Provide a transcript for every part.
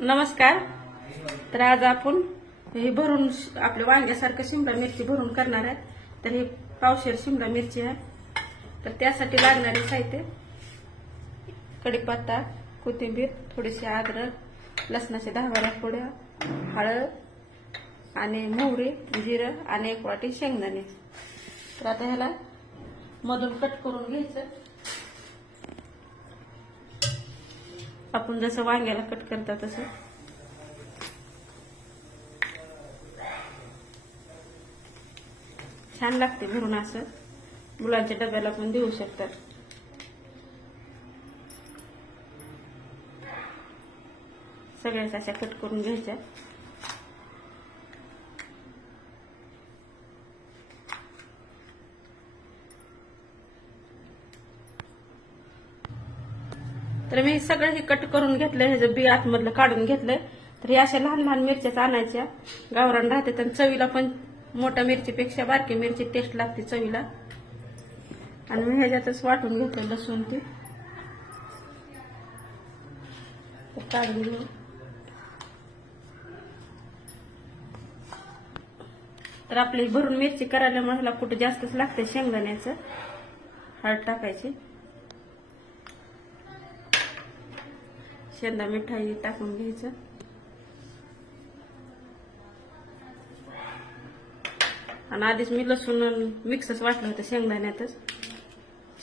नमस्कार. तर आज आपण हे भरून आपल्या वांग्यासारखं शिमला मिरची भरून करणार आहे. तर हे पावशेर शिमला मिरची आहे. तर त्यासाठी लागणारे साहित्य: कढीपत्ता, कोथिंबीर, थोडीशी अद्रक, लसणाच्या 10-12 फोड्या, हळद आणि मोहरी, जिरं आणि 1 वाटी शेंगदाणे. तर आता ह्याला मधून कट करून घ्यायचं. आपण जसं वांग्याला कट करता तसं. छान लागते भरून. असं मुलांच्या डब्याला पण देऊ शकतात. सगळ्याच अशा कट करून घ्यायच्या. तर मी सगळं हे कट करून घेतलंय. ह्याचं बी आतमधलं काढून घेतलंय. तर हे अशा लहान लहान मिरच्याच आणायच्या. गावरान राहते. तर चवीला पण मोठ्या मिरचीपेक्षा बारकी मिरची टेस्ट लागते चवीला. आणि मी ह्याच्यातच वाटून घेतलं लसूण ते काढून घेऊ. तर आपली भरून मिरची करायला मसाला कुठे जास्तच लागते. शेंगदाण्याचं हळद टाकायची, शेंदा मिठाई टाकून घ्यायचं. आणि आधीच मी लसूण मिक्सच वाटलं होतं शेंगदाण्यातच.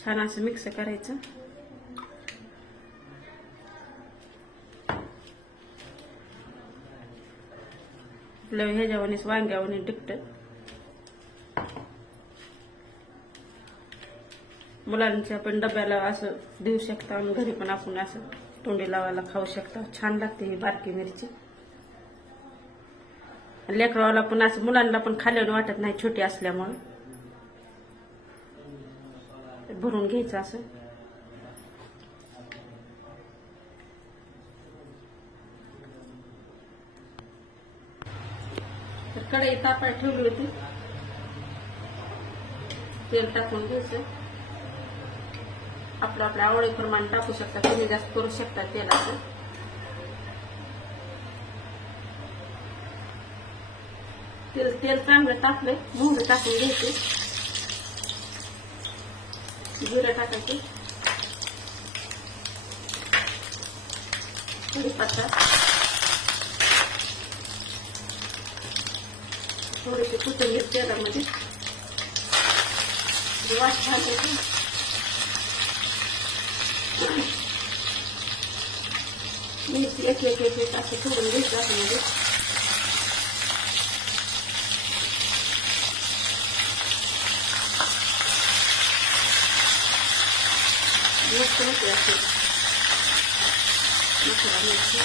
छान असं मिक्स करायचं. आपलं ह्याच्यावानीच वांग्यावानी टिकट. मुलांच्या पण डब्याला असं देऊ शकता आणि घरी पण आपण असं तोंडी लावायला खाऊ शकता. छान लागते ही बारकी मिरची. लेकराला पण असं मुलांना पण खाल्ल्यानं वाटत नाही छोटी असल्यामुळे. भरून घ्यायचं असं. तर कढई तापायला ठेवली होती. तेल टाकून घ्यायचं. आपल्या आवडीप्रमाणे टाकू शकता. कमी जास्त करू शकता तेलाचं. तेल चांगलं टाकलंय. मोहरी टाकून घ्यायची, जिरं टाकायची, कढीपत्ता, थोडीशी कोथिंबीर तेलामध्ये वास छान येतो. मिरची एक असं ठेवून घ्यायचं आतमध्ये. मस्त होते असे मसाला मिरची.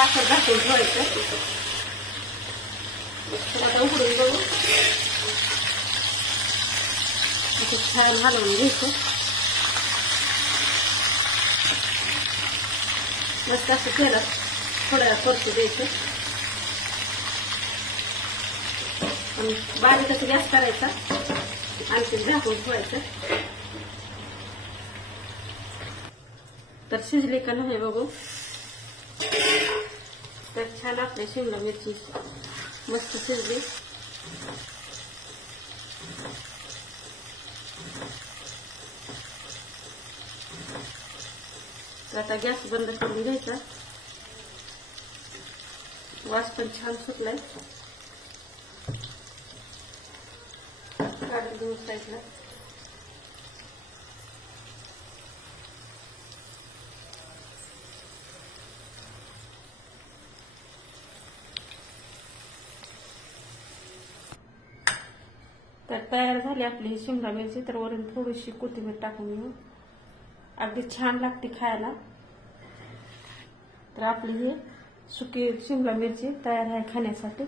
असं घासून ठेवायचं. आता उघडून बघू. छान हलवून घ्यायचं. मस्त असं तेलात थोड्या वेळ परतू द्यायचं. आणि बारीक असं गॅस करायचा. आणखी झाकून ठेवायचं. तर शिजली का नाही बघू. तर छान आपली शिमला मिरची मस्त शिजली. आता गॅस बंद करून घ्यायचा. वास पण छान सुटलाय. काढून घेऊ साईडला. तर तयार झाली आपली शिमला मिरची. तर वरून थोडीशी कोथिंबीर टाकून घेऊ. अगदी छान लागते खायला. तर आपली ही सुकी शिमला मिरची तयार आहे खाण्यासाठी.